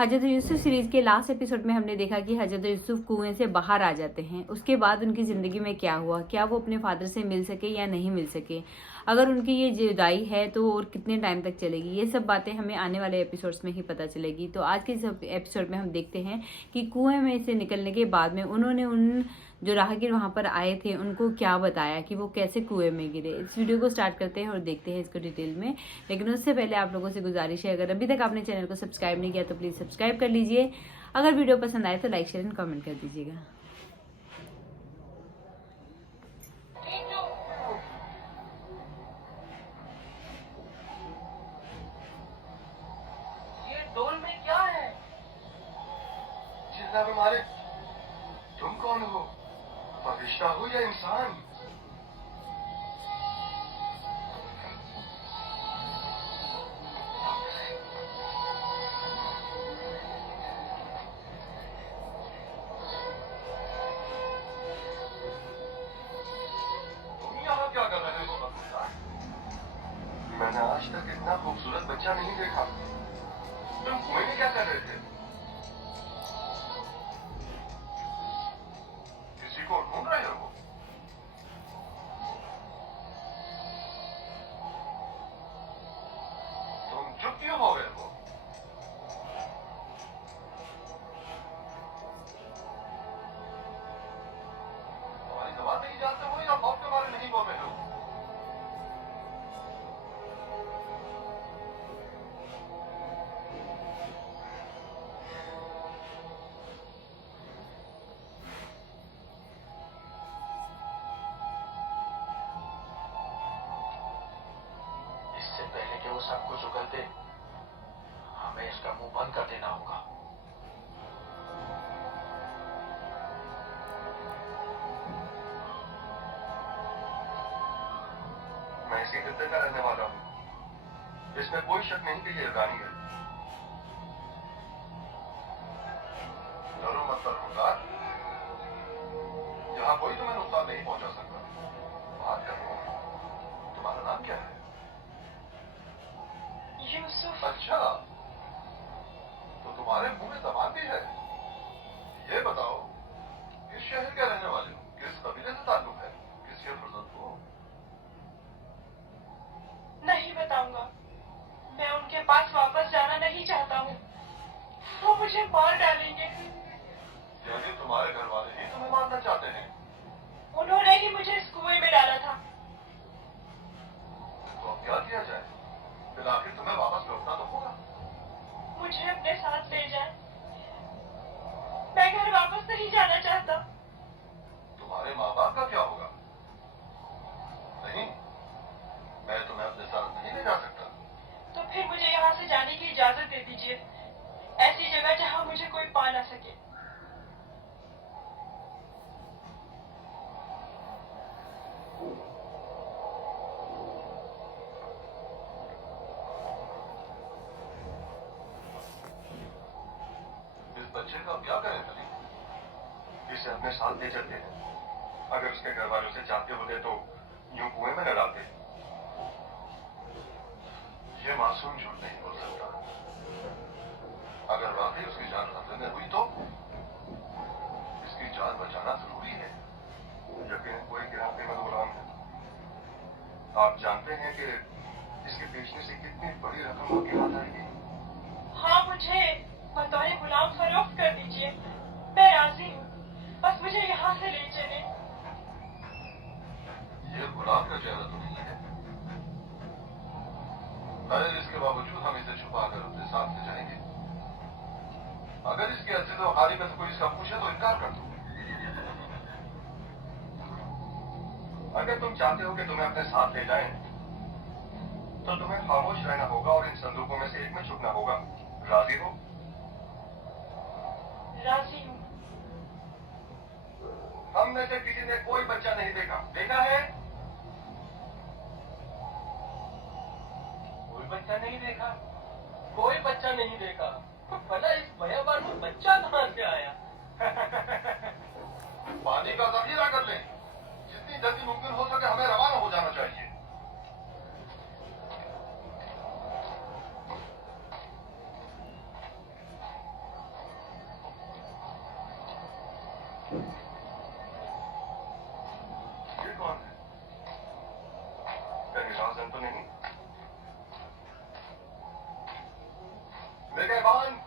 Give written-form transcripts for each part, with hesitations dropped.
हजरत Yusuf series के last episode में हमने देखा कि हजरत यूसुफ कुएं से बाहर आ जाते हैं। उसके बाद उनकी ज़िंदगी में क्या हुआ, क्या वो अपने फादर से मिल सके या नहीं मिल सके, अगर उनकी ये जुदाई है तो और कितने टाइम तक चलेगी, ये सब बातें हमें आने वाले एपिसोड्स में ही पता चलेगी। तो आज के इस एपिसोड में हम देखते हैं कि कुएं में से निकलने के बाद में उन्होंने उन जो राहगीर वहां पर आए थे उनको क्या बताया कि वो कैसे कुएं में गिरे। इस वीडियो को स्टार्ट करते हैं और देखते हैं इसको डिटेल में। लेकिन उससे पहले आप लोगों से गुजारिश है, अगर अभी तक आपने चैनल को सब्सक्राइब नहीं किया तो प्लीज़ सब्सक्राइब कर लीजिए। अगर वीडियो पसंद आए तो लाइक शेयर एंड कमेंट कर दीजिएगा। ये डोल में क्या है? जिंदा में मालिक, तुम कौन हो? फरिश्ता हो या इंसान? तुम यहाँ क्या कर रहे हो बख्तियार? मैंने आज तक इतना खूबसूरत बच्चा नहीं देखा। तुम कुएं में क्या कर रहे थे? किसी को ढूंढ रहे हो? तुम चुप क्यों हो गए हो? तुम्हारी जबान नहीं जानते हो या मौत के बारे नहीं बोल रहे हो? इससे पहले कि वो सब कुछ उगल दे, हमें इसका मुंह बंद कर देना होगा। मैं इसी खित्ते का रहने वाला हूँ। इसमें कोई शक नहीं कि ये अफगानी है। डरो मत परवरदिगार, यहाँ कोई तुम्हें नुकसान नहीं पहुंचा सकता। बात करो, तुम्हारा नाम क्या है? यूसुफ। अच्छा, तो तुम्हारे मुंह में जबान भी है। ये बताओ, किस शहर के रहने वाले हो? किस कबीले से ताल्लुक है? किसके फर्जंद हो? नहीं बताऊंगा। मैं उनके पास वापस जाना नहीं चाहता हूँ। वो मुझे मार डालेंगे। यानी तुम्हारे घर वाले ही तुम्हें मारना चाहते हैं? उन्होंने ही मुझे इस कुएं में डाला था। तो अब क्या किया जाए? फिर आखिर तुम्हें वापस लौटना तो होगा। मुझे अपने साथ ले जाए। मैं घर वापस नहीं जाना चाहता। तुम्हारे माँ बाप का क्या होगा? नहीं, मैं तुम्हें अपने साथ नहीं ले जा सकता। तो फिर मुझे यहाँ से जाने की इजाजत दे दीजिए, ऐसी जगह जहाँ मुझे कोई पा ना सके। इस बच्चे का अब क्या करें तली? इसे अपने साथ ले चलते हैं। अगर उसके घर वाले उसे चाहते होते तो यूं कुएं में न डालते। ये मासूम झूठ नहीं बोल सकता। अगर वाकई उसकी जान खतरे में हुई तो इसकी जान बचाना जरूरी है। यकीनन कोई गिरा कीमत गुलाम है। आप जानते हैं कि इसके बेचने से कितनी बड़ी रकम आपके हाथ आएगी? हाँ, मुझे बतौर गुलाम फरोख्त कर दीजिए। मैं राजी हूँ, बस मुझे यहाँ से ले चले। ये गुलाम का चेहरा तो नहीं है। अरे इसके बावजूद हम इसे छुपा कर अपने साथ ले जाएंगे। अगर इसकी अजीज और खाली में से कोई इसका पूछे तो इनकार कर दो। अगर तुम चाहते हो कि तुम्हें अपने साथ ले जाएं, तो तुम्हें खामोश रहना होगा और इन संदूकों में से एक में छुपना होगा। राजी हो? राजी हूँ। हम में से किसी ने कोई बच्चा नहीं देखा। देखा है? कोई बच्चा नहीं देखा? कोई बच्चा नहीं देखा? भला इस भयावान में बच्चा कहां से आया? पानी का जखीरा कर लें। जितनी जल्दी मुमकिन हो सके हमें रवाना हो जाना चाहिए। ये कौन है? कहीं राजन तो नहीं? निगहबान!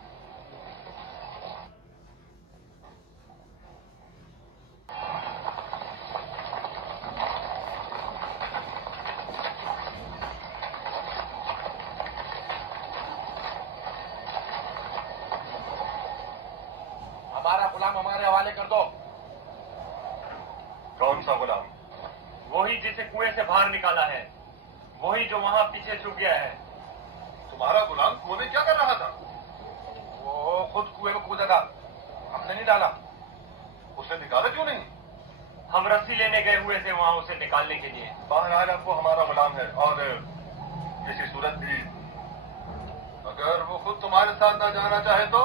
हमारा गुलाम हमारे हवाले कर दो। कौन सा गुलाम? वही जिसे कुएं से बाहर निकाला है, वही जो वहां पीछे छुप गया है। तुम्हारा गुलाम कुएं में क्या कर रहा था? वो खुद कुएं में कूदा था, हमने नहीं डाला। उसे निकाला क्यों नहीं? हम रस्सी लेने गए हुए थे वहां उसे निकालने के लिए। बहरहाल अब वो हमारा गुलाम है, और किसी सूरत भी अगर वो खुद तुम्हारे साथ ना जाना चाहे तो?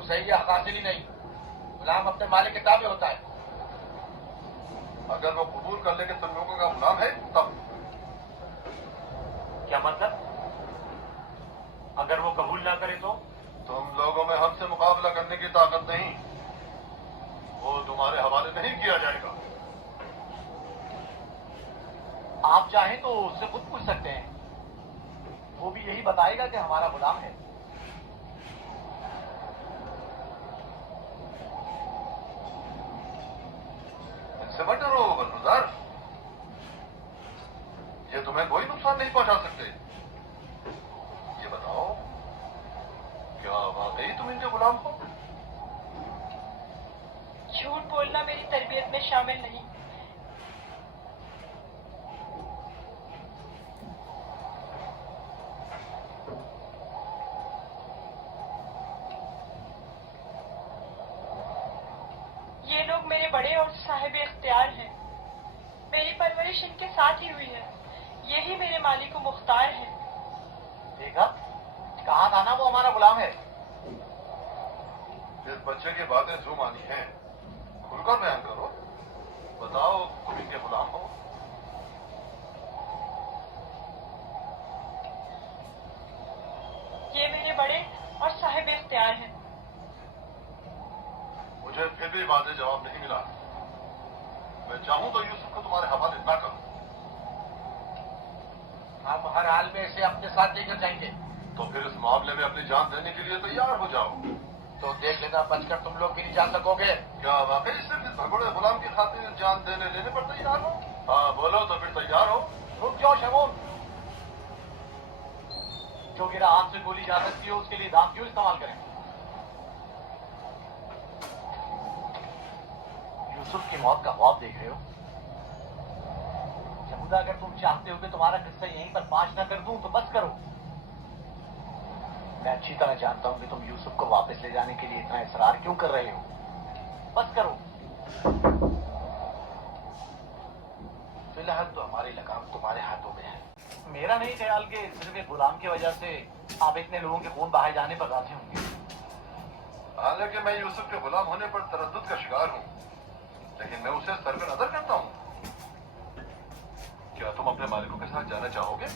उसे ये हक हासिल ही नहीं। गुलाम अपने मालिक के ताबे होता है। अगर वो कबूल कर ले कि तुम लोगों का गुलाम है तब? क्या मतलब? अगर वो कबूल ना करे तो? तुम लोगों में हमसे मुकाबला करने की ताकत नहीं, वो तुम्हारे हवाले नहीं किया जाएगा। आप चाहें तो उससे खुद पूछ सकते हैं, वो भी यही बताएगा कि हमारा गुलाम है। इनसे मत डरो बलबुजार, ये तुम्हें कोई नुकसान नहीं पहुंचा सकते। ये बताओ, क्या वाकई तुम इनके गुलाम हो? झूठ बोलना मेरी तरबियत में शामिल नहीं। ये लोग मेरे बड़े और साहिब इख्तियार हैं। मेरी परवरिश इनके साथ ही हुई है। यही मेरे मालिक मुख्तार है। देखा, कहा था ना वो हमारा गुलाम है। इस बच्चे की बातें जो मानी हैं, खुलकर बयान करो। बताओ तुम इनके गुलाम हो? ये मेरे बड़े और साहिब इख्तियार हैं। मुझे फिर भी वाज़ेह जवाब नहीं मिला। मैं चाहूं तो यूसुफ को तुम्हारे हवाले न करूं। हम हर हाल में इसे अपने साथ लेकर जाएंगे। तो फिर इस मामले में अपनी जान देने के लिए तैयार हो जाओ। तो देख लेना, बचकर तुम लोग भी नहीं जा सकोगे। क्या वाकई सिर्फ इस भगोड़े गुलाम की खातिर जान देने लेने पर तैयार हो? हाँ बोलो तो फिर तैयार हो। रुक जाओ शमून। जो गिरा आंख से गोली जा सकती हो उसके लिए दांत क्यों इस्तेमाल करें? यूसुफ की मौत का ख्वाब देख रहे हो? यहूदा, अगर तुम चाहते हो कि तुम्हारा किस्सा यहीं पर पांच न कर दूं तो बस करो। मैं अच्छी तरह जानता हूं कि तुम यूसुफ को वापस ले जाने के लिए इतना इसरार क्यों कर रहे हो। बस करो। फिलहाल तो हमारी लगाम तुम्हारे हाथों में है। मेरा नहीं ख्याल कि सिर्फ एक गुलाम की वजह से आप इतने लोगों के खून बहाए जाने पर राजी होंगे। हालांकि मैं यूसुफ के गुलाम होने पर तरद्दुद का शिकार हूं, लेकिन मैं उसे सरगनदर करता हूं। क्या तुम अपने मालिकों के साथ जाना चाहोगे?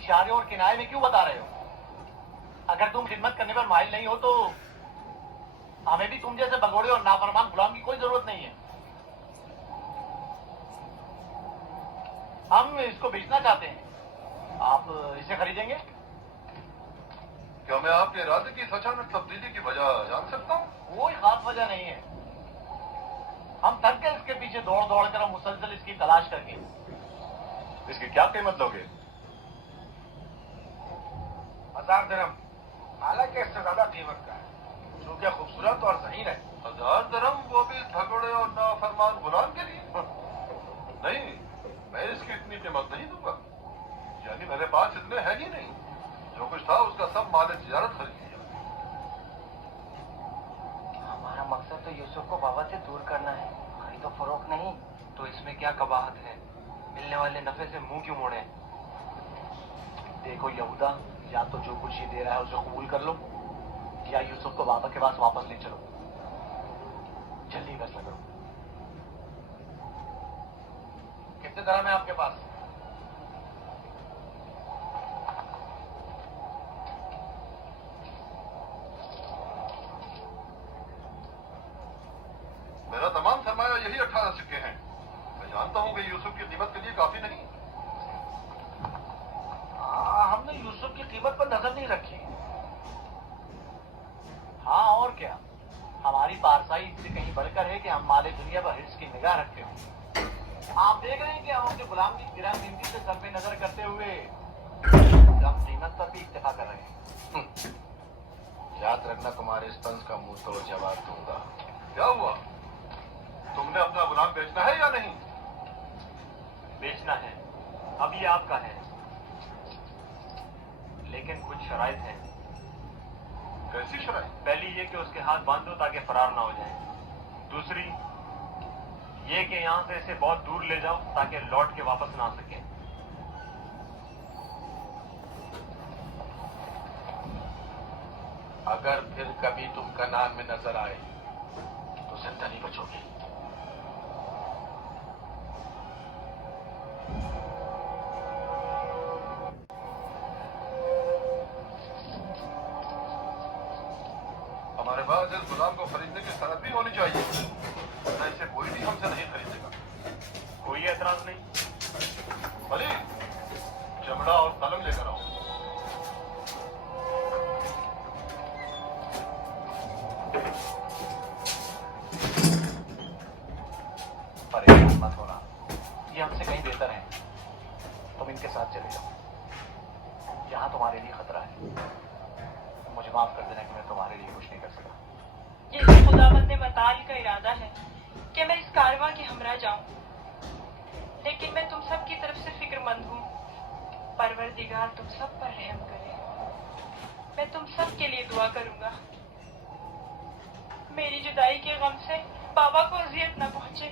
इशारे और किनारे में क्यों बता रहे हो? अगर तुम खिदमत करने पर माहिर नहीं हो तो हमें भी तुम जैसे भगोड़े और नाफरमान गुलाम की कोई जरूरत नहीं है। हम इसको बेचना चाहते हैं। आप इसे खरीदेंगे? क्या मैं आपके इरादे की अचानक तब्दीली की वजह जान सकता हूं? कोई खास वजह नहीं है। हम थक गए इसके पीछे दौड़ दौड़ कर, हम मुसलसल इसकी तलाश करके। इसकी क्या कीमत लोगे? 1000 दिरहम। हालांकि इससे ज्यादा कीमत का है, क्योंकि खूबसूरत और ज़हीन है। 1000 दिरहम, वो भी भगोड़े और नाफरमान गुलाम के लिए? नहीं, मैं इसकी इतनी कीमत नहीं दूंगा। यानी मेरे पास इतने है ही नहीं। जो कुछ था उसका सब माल तिजारत खरीद लिया। हमारा मकसद तो यूसुफ को बाबा से दूर करना है, खरीदो फरोख्त नहीं। तो इसमें क्या कबाहत है? मिलने वाले नफे से मुंह क्यों मोड़े? देखो यहूदा, या तो जो कुछ ये दे रहा है उसे कबूल कर लो, या यूसुफ को बाबा के पास वापस ले चलो। जल्दी फैसला करो। कितने तरह में आपके पास? जानता हूँ कि यूसुफ की कीमत के लिए काफी नहीं। हमने यूसुफ की कीमत पर नजर नहीं रखी। हाँ और क्या, हमारी पारसाई इससे कहीं बढ़कर है कि हम माले दुनिया पर हिर्स की निगाह रखते हो। आप देख रहे हैं कि हम अपने गुलाम की गिरा कीमती से सर पे नजर करते हुए कम कीमत पर भी इत्तेफा कर रहे हैं। याद रखना, तुम्हारे इस तंज का मुंह तोड़ जवाब दूंगा। क्या हुआ? तुमने अपना गुलाम बेचना है या नहीं? बेचना है, अब ये आपका है, लेकिन कुछ शराइत हैं। कैसी शराइत? पहली ये कि उसके हाथ बांध दो ताकि फरार ना हो जाए। दूसरी ये कि यहाँ से इसे बहुत दूर ले जाओ ताकि लौट के वापस ना आ सके। अगर फिर कभी तुम कनान में नजर आए तो जिंदा नहीं बचोगे। हमारे पास इस गुलाम को खरीदने की सनद भी होनी चाहिए, वरना इसे कोई भी हमसे नहीं खरीदेगा। कोई एतराज नहीं। अली, चमड़ा और कलम लेकर आओ। परेशान मत होना, ये हमसे कहीं बेहतर है। तुम इनके साथ चले जाओ, यहाँ तुम्हारे लिए खतरा है। मुझे माफ कर देना कि मैं तुम्हारे लिए कुछ नहीं कर सका। यही खुदावंद मताल का इरादा है कि मैं इस कारवां के हमरा जाऊं, लेकिन मैं तुम सब की तरफ से फिक्रमंद हूँ। परवरदिगार तुम सब पर रहम करे। मैं तुम सब के लिए दुआ करूंगा। मेरी जुदाई के गम से बाबा को अजियत न पहुंचे,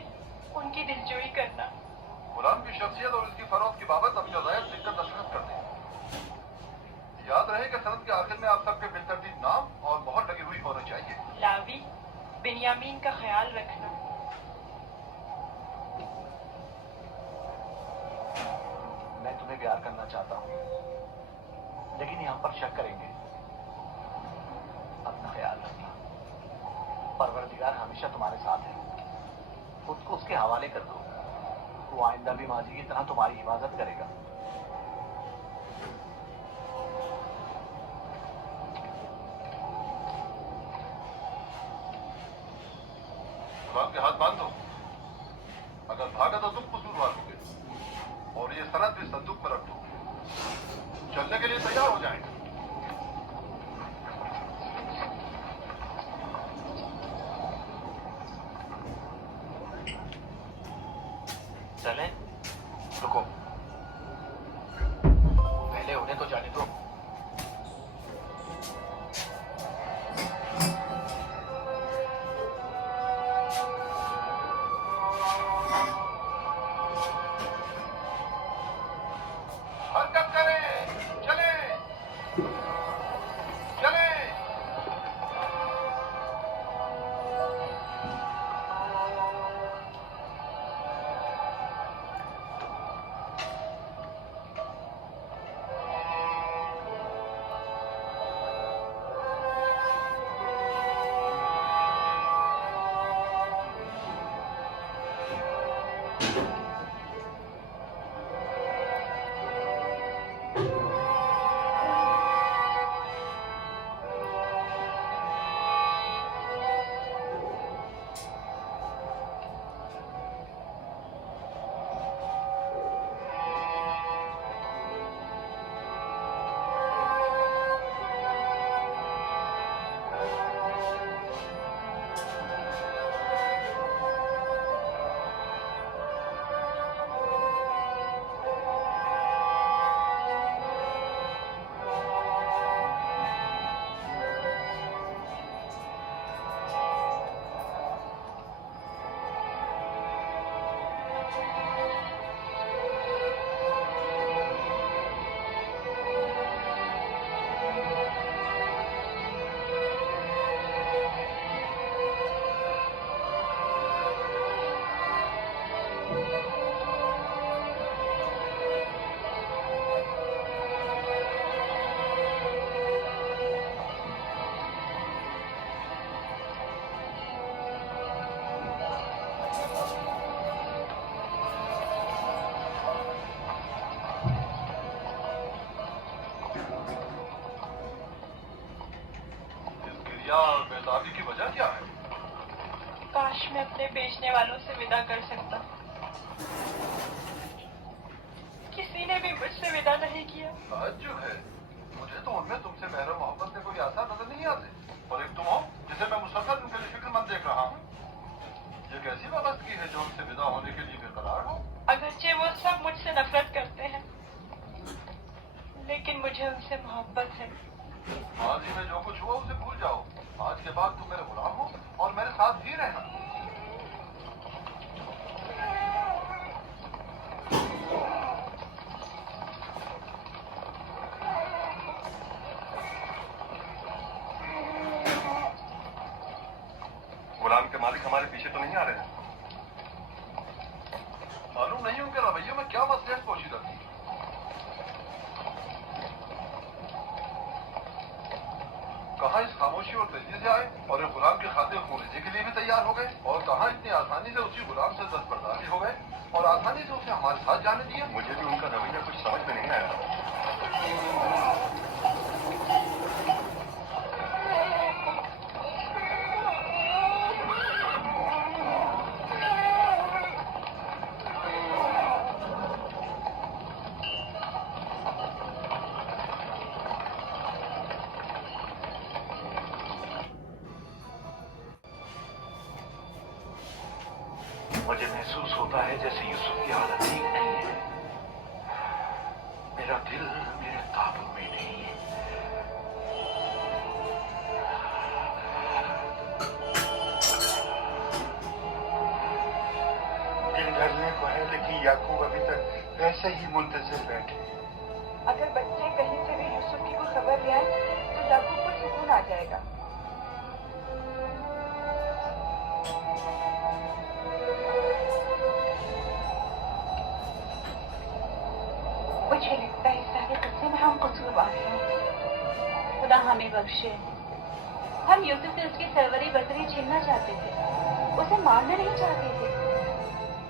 उनकी दिलजोई करना। गुलाम की शख्सियत और उसकी फरोख्त की बाबत अपनी वज़ायत लिखकर दस्तखत कर दें। याद रहे कि सनद के आखिर में आप सबके बिलतरतीब नाम और मोहर लगी हुई होनी चाहिए। लावी, बिन्यामीन का ख्याल रखना। मैं तुम्हें प्यार करना चाहता हूँ, लेकिन यहाँ पर शक करेंगे। अपना ख्याल रखना। परवरदिगार हमेशा तुम्हारे साथ है। खुद को उसके हवाले कर दो, वो आइंदा भी माजी की तरह तुम्हारी हिफाजत करेगा। गुलाम के हाथ बांध दो। अगर भागा तो तुम कसूरवार होगे, और ये सनद भी संदूक में रख दो। चलने के लिए तैयार हो जाएं। चलें? रुको, पहले उन्हें तो जाने दो। हरकत करें, चले चले। अपने बेचने वालों से विदा कर सकता। किसी ने भी मुझसे विदा नहीं किया। ताज्जुब है, मुझे तो उनमें तुमसे मेहर मोहब्बत के कोई आसार नजर नहीं आते। और एक तुम हो जिसे मैं मुसलसल उनके लिए फिक्रमंद देख रहा हूँ। ये कैसी वाबस्तगी है जो उनसे विदा होने के लिए बेकरार हो? अगरचे वो सब मुझसे नफरत करते हैं, लेकिन मुझे उनसे मोहब्बत है। माजी में जो कुछ हुआ उसे भूल जाओ। आज के बाद तुम मेरे गुलाम हो और मेरे साथ ही रहना। गुलाम के मालिक हमारे पीछे तो नहीं आ रहे हैं? मालूम नहीं उनके रवैये में क्या मसलियत पोशीदा थी। कहाँ इस खामोशी और तेजी से आए और एक गुलाम की खातिर खून के लिए भी तैयार हो गए, और कहाँ इतनी आसानी से उसी गुलाम से दस्तबरदारी हो गए और आसानी से उसे हमारे साथ जाने दिया। मुझे भी उनका रवैया कुछ समझ में नहीं आया। मुझे महसूस होता है जैसे यूसुफ की हालत ठीक नहीं है। मेरा दिल मेरे काबू में नहीं है। दिल डरने को है, लेकिन याकूब अभी तक वैसे ही मुंतजिर बैठे। अगर बच्चे कहीं से भी यूसुफ की कोई खबर ले आए तो याकूब को सुकून आ जाएगा। मुझे लगता है इस सारे गुस्से में हम कसूरवार हैं। खुदा हमें बख्शे। हम यूसुफ से उसकी सरवरी बसरी छीनना चाहते थे, उसे मारना नहीं चाहते थे।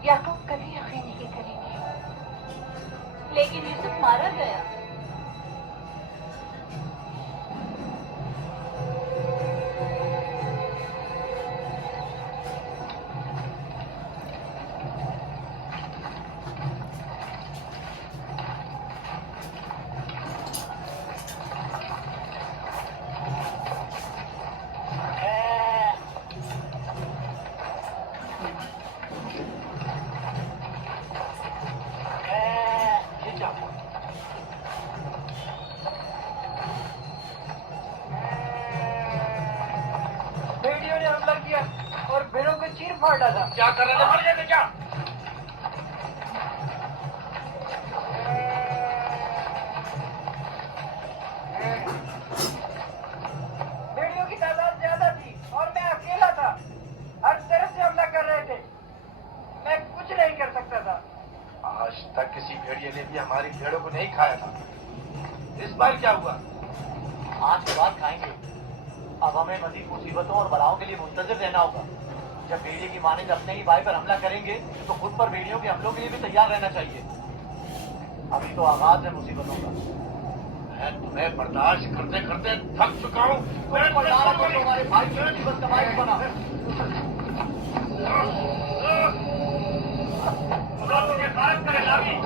याकूब कभी यकीन नहीं करेंगे, लेकिन यूसुफ मारा गया। भेड़ियों ने हमला किया और भेड़ों को चीर फाड़ डाला। क्या कर रहे थे? मर गए थे क्या? भेड़ियों की तादाद ज्यादा थी और मैं अकेला था। हर तरफ से हमला कर रहे थे, मैं कुछ नहीं कर सकता था। आज तक किसी भेड़िए ने भी हमारी भेड़ों को नहीं खाया था। इस बार क्या हुआ? आज के बाद खाएंगे। अब हमें मजीद मुसीबतों और बलाओं के लिए मुंतजिर रहना होगा। जब भेड़िए की माने अपने ही भाई पर हमला करेंगे तो खुद पर भेड़ियों के हमलों के लिए भी तैयार रहना चाहिए। अभी तो आगाज है मुसीबतों का। मैं तुम्हें बर्दाश्त करते करते थक चुका हूँ। तुम्हारे भाई की बस कमाई बना। तुझे गायब करे लागी।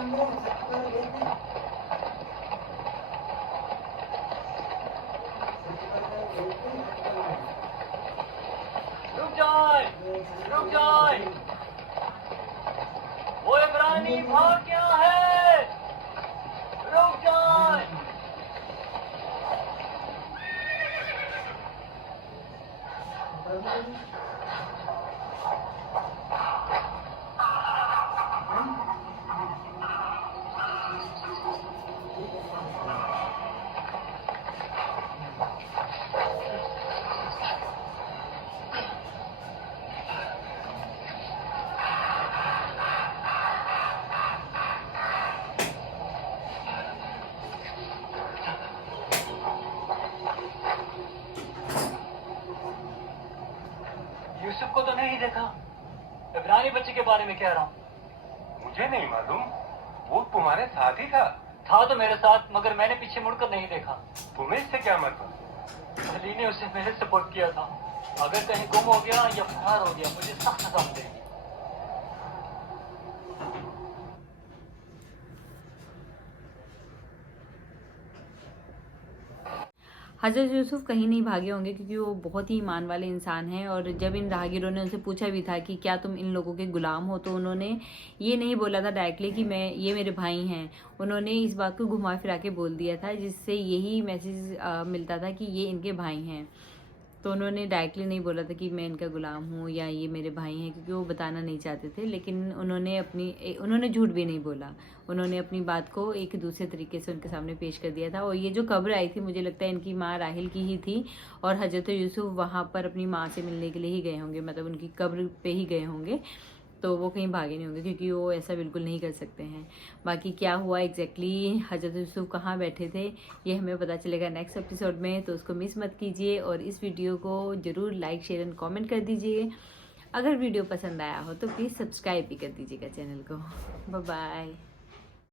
रुक जाए, रुक जाए। वो इब्रानी भाग गया है, रुक जाए। यूसुफ को तो नहीं देखा, इब्रानी बच्चे के बारे में कह रहा हूँ। मुझे नहीं मालूम, वो तुम्हारे साथ ही था। था तो मेरे साथ, मगर मैंने पीछे मुड़कर नहीं देखा। तुम्हें इससे क्या मतलब? अली ने उसे मेरे सपोर्ट किया था। अगर कहीं गुम हो गया या फरार हो गया, मुझे सख्त सजा मिलेगी। हजरत यूसुफ कहीं नहीं भागे होंगे, क्योंकि वो बहुत ही ईमान वाले इंसान हैं। और जब इन राहगीरों ने उनसे पूछा भी था कि क्या तुम इन लोगों के गुलाम हो, तो उन्होंने ये नहीं बोला था डायरेक्टली कि ये मेरे भाई हैं। उन्होंने इस बात को घुमा फिरा के बोल दिया था, जिससे यही मैसेज मिलता था कि ये इनके भाई हैं। तो उन्होंने डायरेक्टली नहीं बोला था कि मैं इनका गुलाम हूँ या ये मेरे भाई हैं, क्योंकि वो बताना नहीं चाहते थे। लेकिन उन्होंने झूठ भी नहीं बोला। उन्होंने अपनी बात को एक दूसरे तरीके से उनके सामने पेश कर दिया था। और ये जो कब्र आई थी, मुझे लगता है इनकी माँ राहिल की ही थी, और हजरत यूसुफ वहाँ पर अपनी माँ से मिलने के लिए ही गए होंगे, मतलब उनकी कब्र पे ही गए होंगे। तो वो कहीं भागे नहीं होंगे, क्योंकि वो ऐसा बिल्कुल नहीं कर सकते हैं। बाकी क्या हुआ एग्जैक्टली, हजरत यूसुफ कहाँ बैठे थे, ये हमें पता चलेगा नेक्स्ट एपिसोड में। तो उसको मिस मत कीजिए, और इस वीडियो को ज़रूर लाइक, शेयर एंड कमेंट कर दीजिए। अगर वीडियो पसंद आया हो तो प्लीज़ सब्सक्राइब भी कर दीजिएगा चैनल को। Bye bye.